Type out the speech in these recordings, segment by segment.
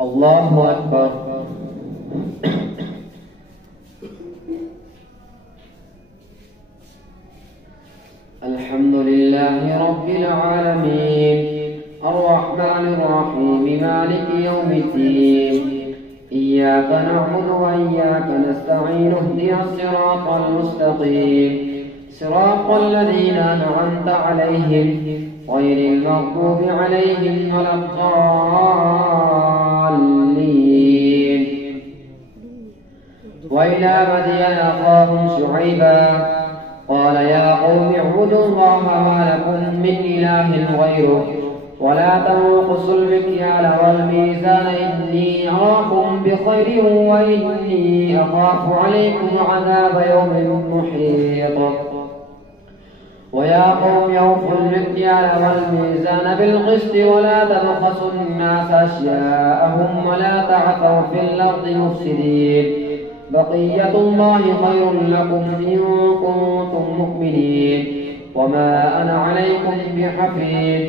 الله أكبر. الحمد لله رب العالمين الرحمن الرحيم مالك يوم الدين إياك نعبد وإياك نستعين اهدنا الصراط المستقيم صراط الذين أنعمت عليهم غير المغضوب عليهم ولا الضالين. وإلى مدين أخاهم شعيبا قال يا قوم اعبدوا الله ما لكم من إله غيره ولا تنقصوا المكيال والميزان إني أراكم بخير وإني أخاف عليكم عذاب يوم محيط. ويا قوم أوفوا المكيال والميزان بالقسط ولا تبخسوا الناس أشياءهم ولا تعثوا في الأرض مفسدين بقية الله خير لكم إن كنتم مؤمنين وما أنا عليكم بحفيظ.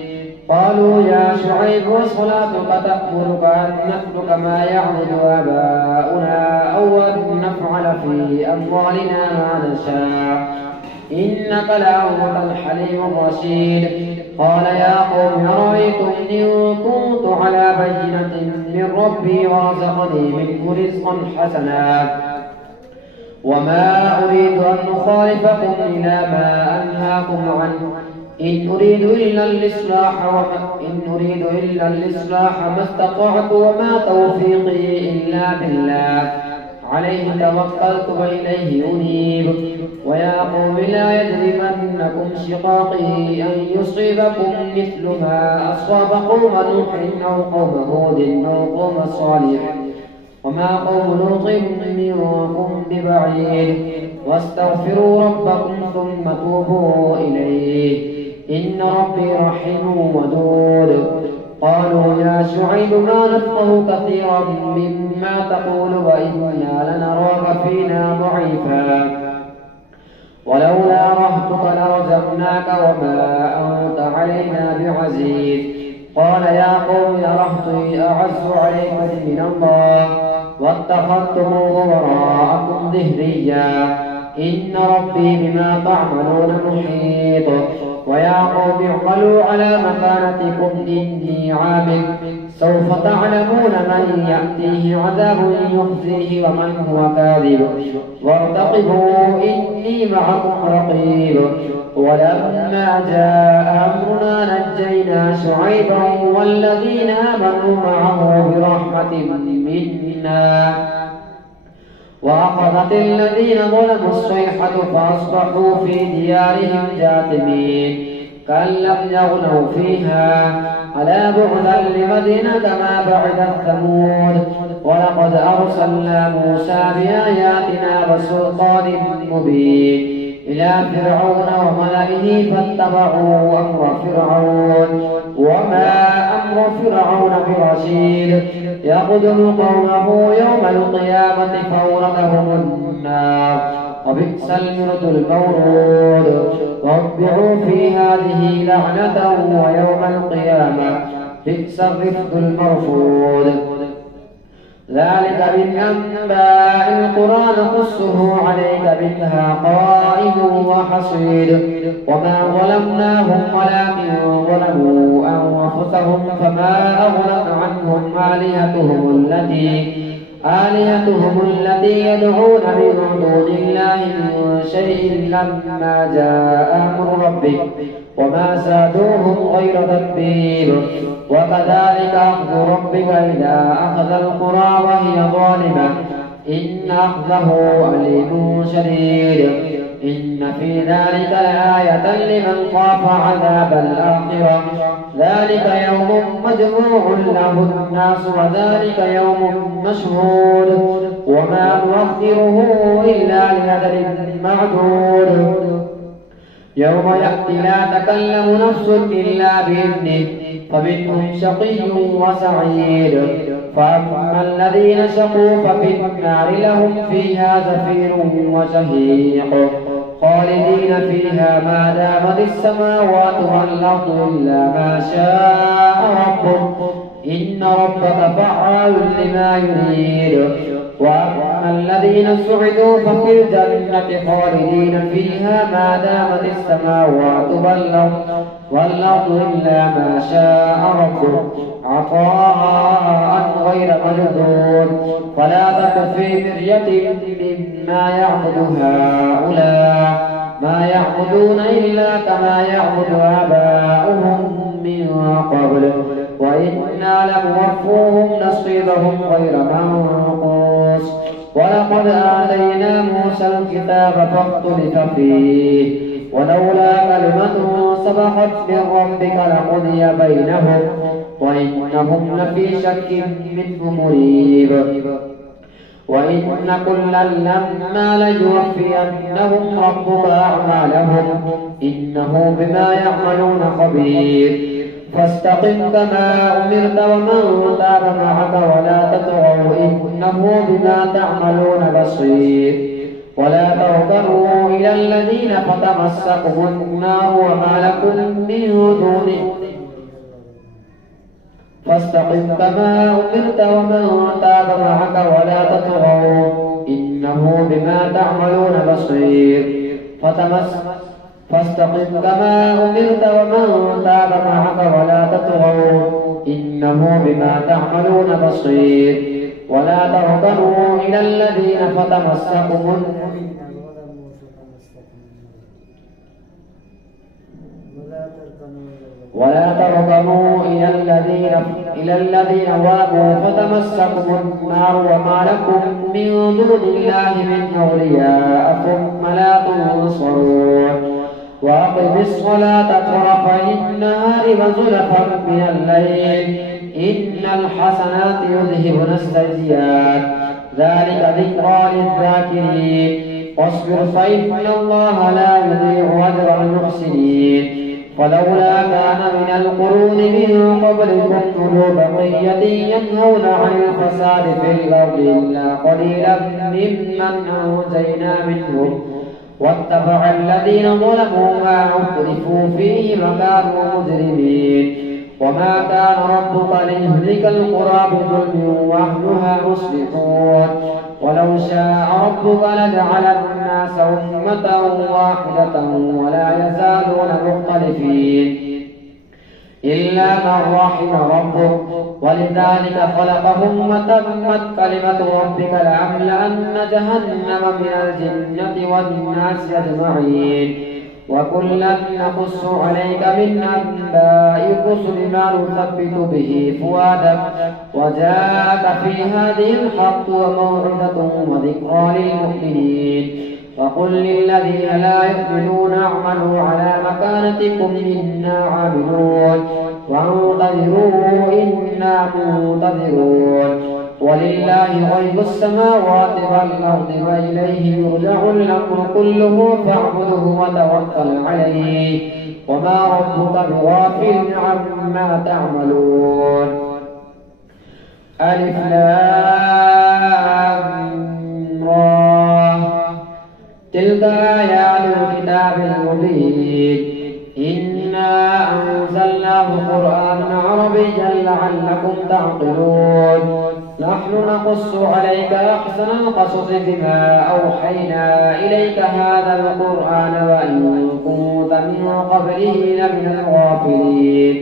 قالوا يا شعيب وصلاتك تأمرك أن نترك ما يعبد آباؤنا أو أن نفعل في أموالنا ما نشاء إنك لأنت الحليم الرشيد. قال يا قوم أرأيتم إن كنت على بينة من ربي ورزقني منه رزقا حسنا وما أريد أن أخالفكم إلى ما أنهاكم عنه إن أريد إلا الإصلاح ما استطعت وما توفيقي إلا بالله عليه توكلت وإليه أنيب. ويا قوم لا يجرمنكم شقاقي أن يصيبكم مثل ما أصاب قوم نوح أو قوم هود أو قوم صالح وما قوم لوط منكم ببعيد واستغفروا ربكم ثم توبوا إليه إن ربي رحيم ودود. قالوا يا شعيب ما نفقه كثيرا مما تقول وإنا لنراك فينا ضعيفا ولولا رهتك لرجمناك وما أنت علينا بعزيز. قال يا قوم رهطي أعز عليكم من الله واتخذتموه وراءكم ظهريا إن ربي بما تعملون محيط. ويا قوم اعملوا على مكانتكم إني عامل سوف تعلمون من يأتيه عذاب يخزيه ومن هو كاذب وارتقبوا إني معكم رقيب. ولما جاء أمرنا نجينا شعيبا والذين آمنوا معه برحمة منا وأخذت الذين ظلموا الصيحة فأصبحوا في ديارهم جاثمين كأن لم يغنوا فيها ألا بعدا لمدين كما بعدت ثمود. ولقد أرسلنا موسى بآياتنا وسلطان مبين إلى فرعون وملئه فاتبعوا أمر فرعون وما أمر فرعون برشيد يقدم قومه يوم القيامة فأوردهم النار وبئس المرد المورود واتبعوا في هذه لعنة ويوم القيامة بئس الرفد المرفود. ذلك من أنباء القرى نقصه عليك منها قائم وحصيد وما ظلمناهم ولكن ظلموا أنفسهم فما أغنت عنهم آلهتهم التي يدعون من دون الله من شيء لما جاء أمر ربك وما زادوهم غير تتبيب. وكذلك أخذ ربك إذا أخذ القرى وهي ظالمة إن أخذه أليم شديد. إن في ذلك لآية لمن خاف عذاب الآخرة ذلك يوم مجموع له الناس وذلك يوم مشهود وما نؤخره إلا لأجل معدود. يوم يأتي لا تكلم نفس إلا بإذنه فمنهم شقي وسعيد. فأما الذين شقوا ففي النار لهم فيها زفير وشهيق خالدين فيها ما دامت السماوات والأرض إلا ما شاء ربك إن ربك فعال لما يريد. وأما الذين سعدوا ففي الجنة خالدين فيها ما دامت السماوات والأرض إلا ما شاء ربك عطاء غير مجدود. فلا تك في مرية مما يعبد هؤلاء ما يعبدون إلا كما يعبد آباؤهم من قبل وإنا لموفوهم نصيبهم غير منقوص. ولقد آتينا موسى الكتاب فاختلف فيه ولولا كلمة سبقت من ربك لقضي بينهم وإنهم لفي شك منه مريب. وإن كلا لما ليوفينهم ربك أعمالهم إنه بما يعملون خبير. فاستقم كما أمرت ومن تاب معك ولا تطغوا إنه بما تعملون بصير. ولا تركنوا إلى الذين فتمسكهم النار وما لكم من دونه فاستقم كما أمرت ومن تاب معك ولا تطغوا إنه بما تعملون بصير. فاستقم كما أمرت ومن تاب معك ولا تطغوا إنه بما تعملون بصير. ولا تركنوا إلى الذين فتمسكهم ولا تركنوا إلى الذين وابوا فتمسكم النار وما لكم من دون الله من أولياء ثم لا تنصرون. وأقم الصلاة طرفي النهار وزلفا من الليل إن الحسنات يذهبن السيئات ذلك ذكرى للذاكرين. واصبر فإن الله لا يضيع أجر المحسنين. فلولا كان من القرون من قبلكم أولو بقية ينهون عن الفساد في الأرض إلا قليلا ممن أنجينا منهم واتبع الذين ظلموا ما أترفوا فيه وكانوا مجرمين. وما كان ربك ليهلك القرى بظلم وأهلها مصلحون. ولو شاء ربك لجعل الناس أمة واحدة ولا يزالون مختلفين إلا من رحم ربك ولذلك خلقهم وتمت كلمة ربك لأملأن جهنم من الجنة والناس أجمعين. وكلا نقص عليك من أنباء الرسل ما نثبت به فؤادك وجاءك في هذه الحق وموعظة وذكرى للمؤمنين. وقل للذين لا يؤمنون اعملوا على مكانتكم إنا عاملون وانتظروا إنا منتظرون. ولله غيب السماوات والأرض وإليه يرجع الأمر كله فاعبده وتوكل عليه وما ربك بغافل عما تعملون. ألف لام را تلك آيات الكتاب المبين إنا أنزلناه قرآنا عربيا لعلكم تعقلون. نحن نقص عليك أحسن القصص بما أوحينا إليك هذا القرآن وإن كنت من قبله لمن الغافلين.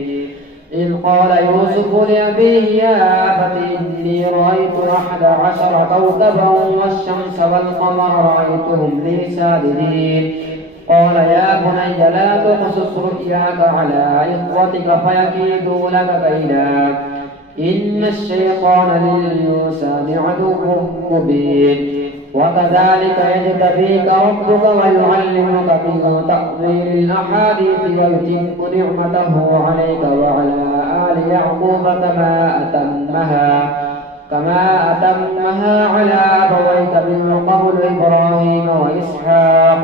إذ قال يوسف لأبيه يا أبت إني رأيت 11 كوكبا والشمس والقمر رأيتهم لي ساجدين. قال يا بني لا تقصص رؤياك على إخوتك فيكيدوا لك كيدا إن الشيطان للإنسان عدو مبين. وكذلك يجتبيك ربك ويعلمك من تأويل الأحاديث ويتم نعمته عليك وعلى آل يعقوب كما أتمها على أبويك من قبل إبراهيم وإسحاق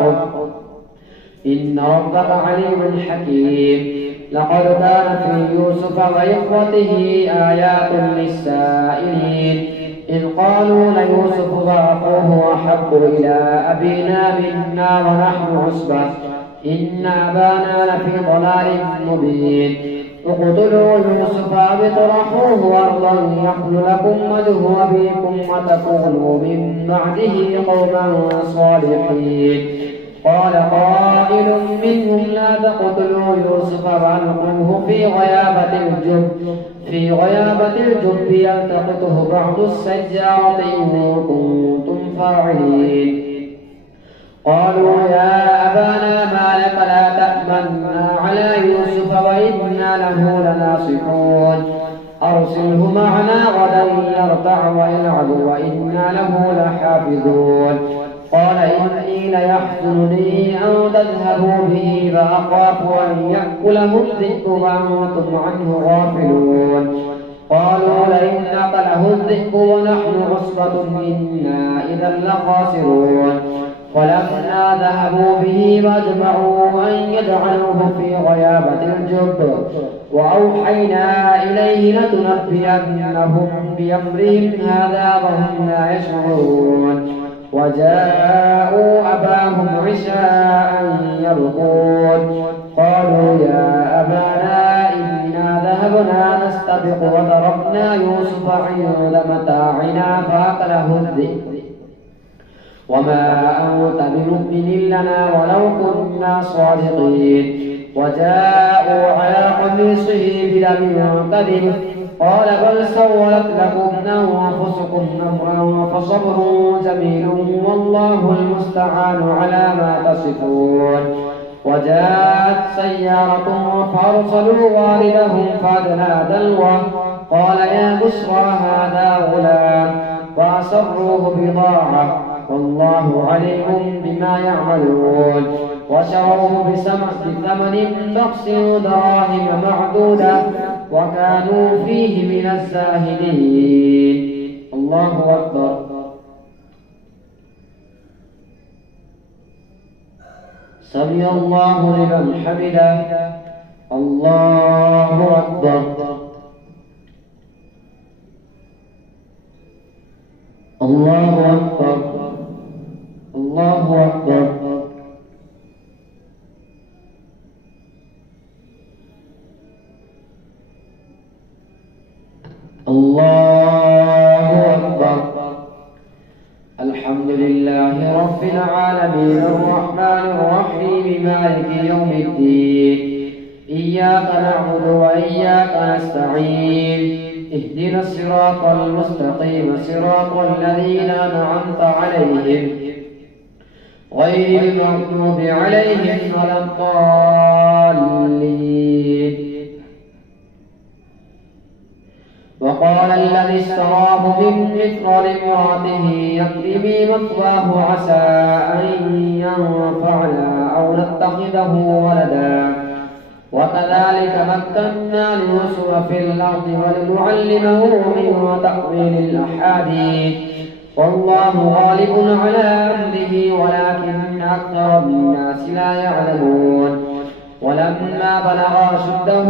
إن ربك عليم حكيم. لقد كان في يوسف وإخوته آيات للسائلين إذ قالوا ليوسف وأخوه أحب إلى أبينا منا ونحن عصبة إن أبانا لفي ضلال مبين. اقتلوا يوسف أو اطرحوه أرضا يخل لكم وجه أبيكم وتكونوا من بعده قوما صالحين. قال قائل منهم لا تقتلوا يوسف وألقوه في غيابة الجب يلتقطه بعض السجارة إن كنتم فاعلين. قالوا يا أبانا ما لك لا تأمنا على يوسف وإنا له لناصحون أرسله معنا غدا يرتع ويلعب وإنا له لحافظون. قال إني ليحزنني أن تذهبوا به فأخاف أن يأكله الذئب وأنتم عنه غافلون. قالوا لئن أكله الذئب ونحن عصبة إنا إذا لخاسرون. فلما ذهبوا به واجمعوا أن يجعلوه في غيابة الجب وأوحينا إليه لتنبئنهم بأمرهم هذا وهم لا يشعرون. وجاءوا أباهم عشاء يبكون. قالوا يا أبانا إنا ذهبنا نستبق وتركنا يوسف عند متاعنا فأكله الذئب وما أنت بمؤمن لنا ولو كنا صادقين. وجاءوا على قميصه بدم كذب قال بل سولت لكم أنفسكم أمرا فصبر جميل والله المستعان على ما تصفون. وجاءت سيارة فأرسلوا والدهم فأدلى دلوه قال يا بشرى هذا غلام وأسروه بضاعة والله عليم بما يعملون. وشروه بثمن بخس دراهم معدودة وكانوا فيه من الزاهدين. الله أكبر. سمع الله لمن حمده. الله أكبر. الله أكبر. الله أكبر. الله أكبر. الحمد لله رب العالمين الرحمن الرحيم مالك يوم الدين إياك نعبد وإياك نستعين اهدنا الصراط المستقيم صراط الذين أنعمت عليهم غير المغضوب عليهم ولا الضالين. وقال الذي اشتراه من مصر لامرأته أكرمي مثواه عسى أن ينفعنا أو نتخذه ولدا وكذلك مكنا ليوسف في الأرض ولنعلمه من تأويل الأحاديث والله غالب على أمره ولكن أكثر الناس لا يعلمون. ولما بلغ أشده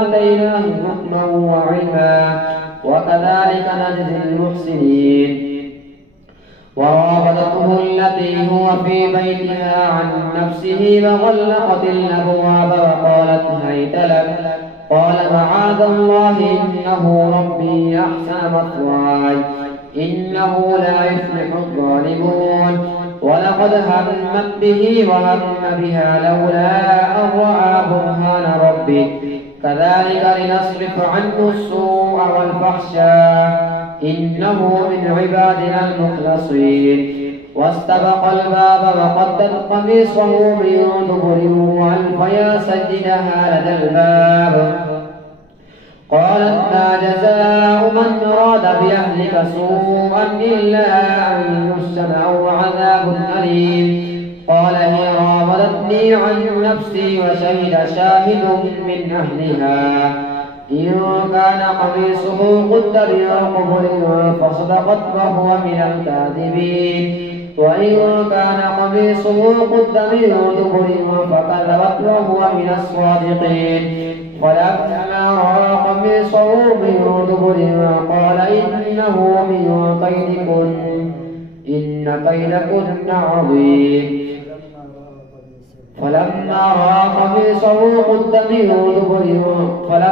آتيناه حكما وعلما وكذلك نجزي المحسنين. وراودته التي هو في بيتها عن نفسه وغلقت الأبواب وقالت هيت لك قال معاذ الله إنه ربي أحسن مثواي إنه لا يفلح الظالمون. ولقد همت به وهم بها لولا أن رأى برهان ربه كذلك لنصرف عنه السوء والفحشاء إنه من عبادنا المخلصين. واستبق الباب وقدت قميصه من دبر وألف يا سيدها لدى الباب. قالت ما جزاء من أراد بأهلك سوءا إلا أن يسجن أو عذاب أليم. قال هي راودتني عن نفسي وشهد شاهد من أهلها إن كان قميصه قد من قبل فصدقت وهو من الكاذبين وإن كان قميصه قد من دبر فكذبت وهو من الصادقين. فلما رأى قميصه من دبر قال إنه من كيدكن إن كيدكن عظيم. فلما رأى قميصه قد من دبر قال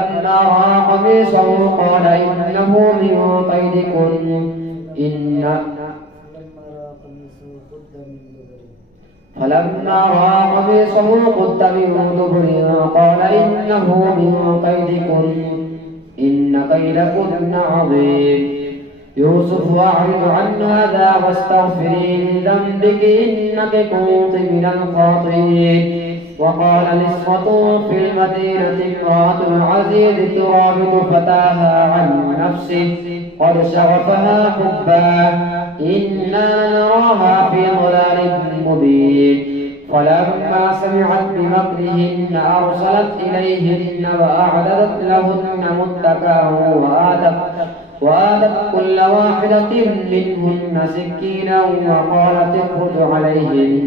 إنه من كيدكن فلما رأى قميصه قد من دبر قال إنه من كيدكن إن كيدكن عظيم. يوسف أعرض عن هذا واستغفري لذنبك إنك كنت من الخاطئين. وقال نسوة في المدينة امرأة العزيز تراود فتاها عن نفسه قد شغفها حبا إنا نراها في ضلال مبين. فلما سمعت بمكرهن أرسلت إليهن وأعددت لهن متكئا وآتت كل واحدة منهن سكينا وقالت اخرج عليهن.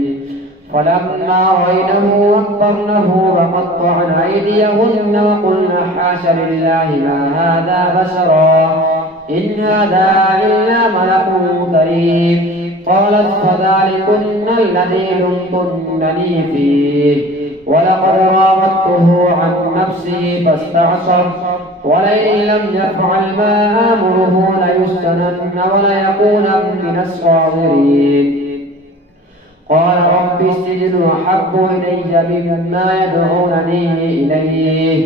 فلما رأينه أكبرنه وقطعن أيديهن وقلن حاش لله ما هذا بشرا إن هذا إلا ملك كريم. قالت فذلكن الذي لمتنني فيه ولقد راودته عن نفسه فاستعصر ولئن لم يفعل ما آمره ليسجنن وليكونن من الصاغرين. قال رب السجن أحب إلي مما يدعونني إليه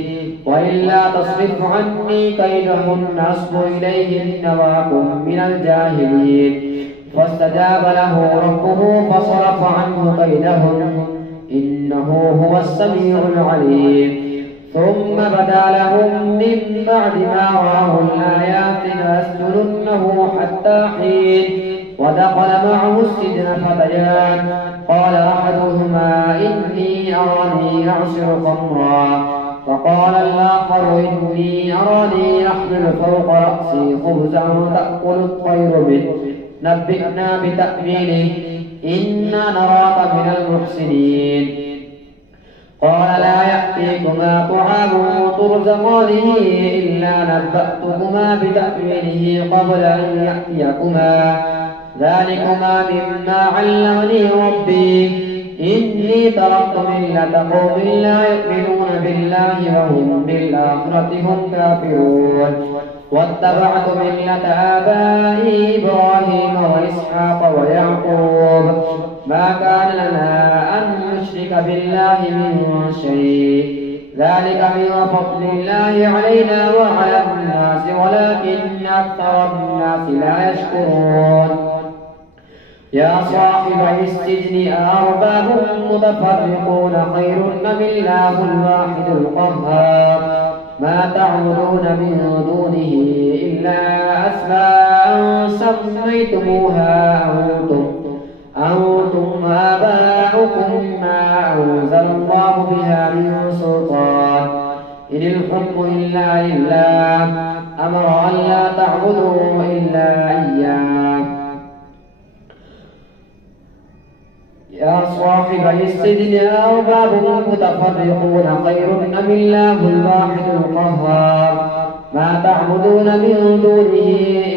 وإلا تصرف عني كيدهن أصب إليهن وأكن من الجاهلين. فاستجاب له ربه فصرف عنه كيدهن إنه هو السميع العليم. ثم بدا لهم من بعد ما رأوا الآيات ليسجننه حتى حين. ودخل معه السجن فتيان قال أحدهما إني أراني أعصر خمرا وقال الآخر إني أراني أحمل فوق رأسي خبزا تأكل الطير منه نبئنا بتأويله إنا نراك من المحسنين. قال لا يأتيكما طعام ترزقانه إلا نبأتكما بتأويله قبل أن يأتيكما ذلكما مما علمني ربي إني تركت ملة قوم لا يؤمنون بالله وهم بالآخرة هم كافرون. واتبعت ملة آبائي إبراهيم وإسحاق ويعقوب ما كان لنا أن نشرك بالله من شيء ذلك من فضل الله علينا وعلى الناس ولكن أكثر الناس لا يشكرون. يا صاحبي السجن أأرباب متفرقون خير أم الله الواحد القهار ما تعبدون من دونه إلا أسماء سميتموها أنتم وآباؤكم ما أنزل الله بها من سلطان إن الحكم إلا لله أمر أن لا تعبدوا إلا إياه. يا صاحبي السجن أأرباب متفرقون خير أم الله الواحد القهار ما تعبدون من دونه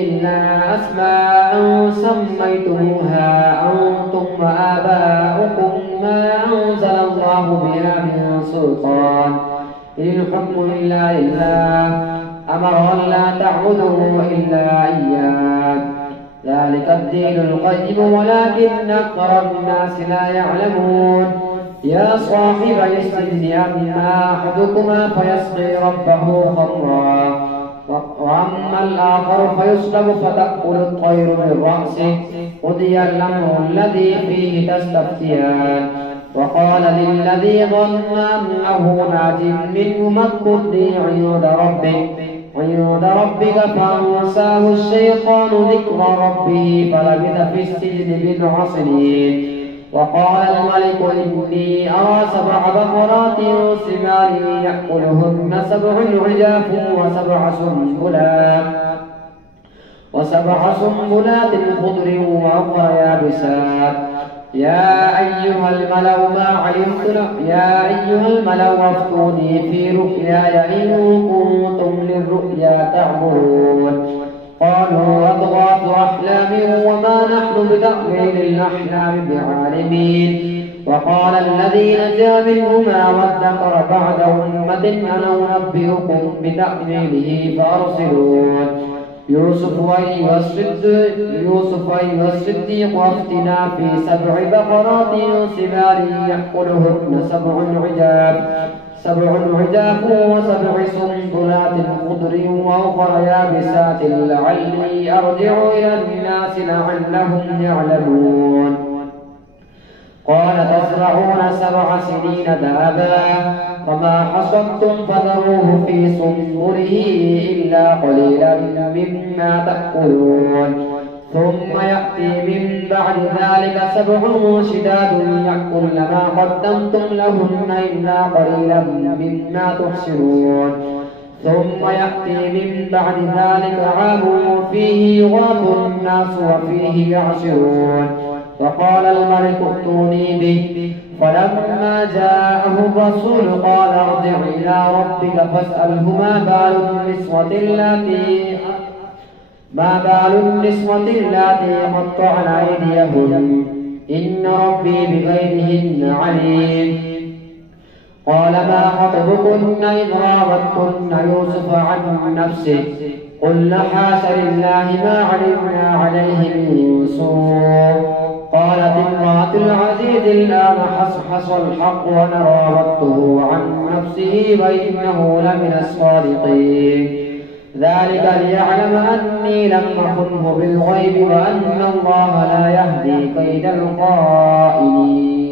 إلا أسماء سميتموها أنتم وآباؤكم ما أنزل الله بها من سلطان إن الحكم إلا لله أمر أن لا تعبدوا إلا إياه ذلك الدين القيم ولكن أكثر الناس لا يعلمون. يا صاحبي السجن أما أحدكما فيسقي ربه خمرا وأما الآخر فيصلب فتأكل الطير من رأسه قضي الأمر الذي فيه تستفتيان. وقال للذي ظن أنه ناج منه اذكرني عند ربك فأنساه الشيطان ذكر ربه فلبث في السجن بضع سنين. وقال الملك إني أرى 7 بقرات سمان يأكلهن 7 عجاف وسبع سنبلات خضر وأخرى يابسات. يا أيها الملأ افتوني في رؤياي إن كنتم للرؤيا تعبرون. قالوا أضغاث أحلام وما نحن بتأويل الأحلام بعالمين وقال الذي نجا منهما وادكر بعد أمة أنا أنبئكم بتأويله فأرسلون يوسف أيها الصديق أفتنا في 7 بقرات سمان يأكلهن 7 عجاف و7 سنبلات خضر وأخر يابسات لعلي أرجع إلى الناس لعلهم يعلمون قال تزرعون 7 سنين دابا فما حصدتم فذروه في سنبله إلا قليلا مما تأكلون ثم يأتي من بعد ذلك 7 شداد يأكلن ما قدمتم لهن إلا قليلا مما تحسنون ثم يأتي من بعد ذلك عام فيه يغاث الناس وفيه يعصرون فقال الملك ائتوني به فلما جاءه الرسول قال ارجع إلى ربك فاسأله ما بال النسوة اللاتي قطعن أيديهن إن ربي بغيرهن عليم قال ما خطبكن إذ راودتن يوسف عن نفسه قلنا حاش لله ما علمنا عليه من سوء قالت امرأة العزيز الآن حصحص الحق وأنا راودته عن نفسه وإنه لمن الصادقين ذلك ليعلم أني لم أخنه بالغيب وأن الله لا يهدي كيد الخائنين